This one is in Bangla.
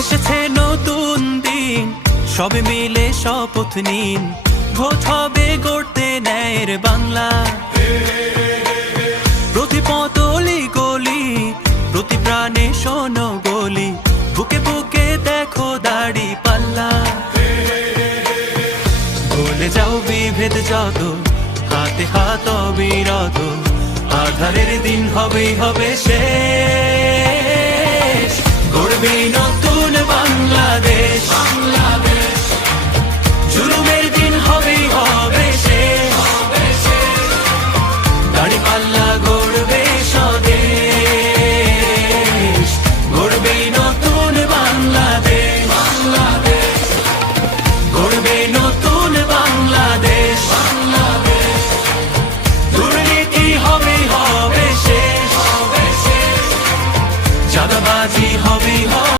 এসেছে নতুন দিন, সবে মিলে শপথ নিন, ভোট হবে গড়তে ন্যায়ের বাংলা। প্রতি পতলি গলি, প্রতি প্রাণে শোনো বলি, বুকে বুকে দেখো দাড়ি পাল্লা। ভুলে যাও বিভেদ যত, হাতে হাত অবিরত, আধারের দিন হবেই হবে শেষ। গড়বে নতুন